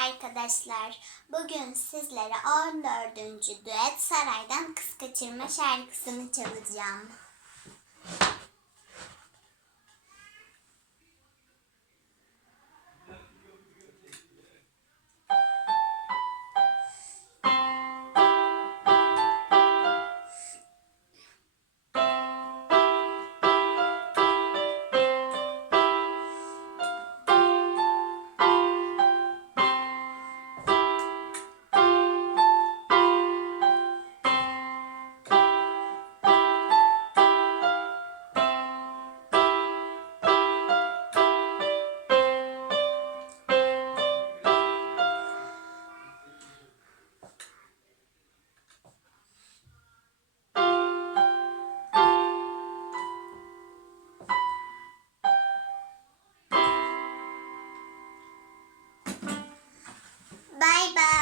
arkadaşlar. Bugün sizlere 14. Düet Saray'dan Kız Kaçırma şarkısını çalacağım. Bye bye.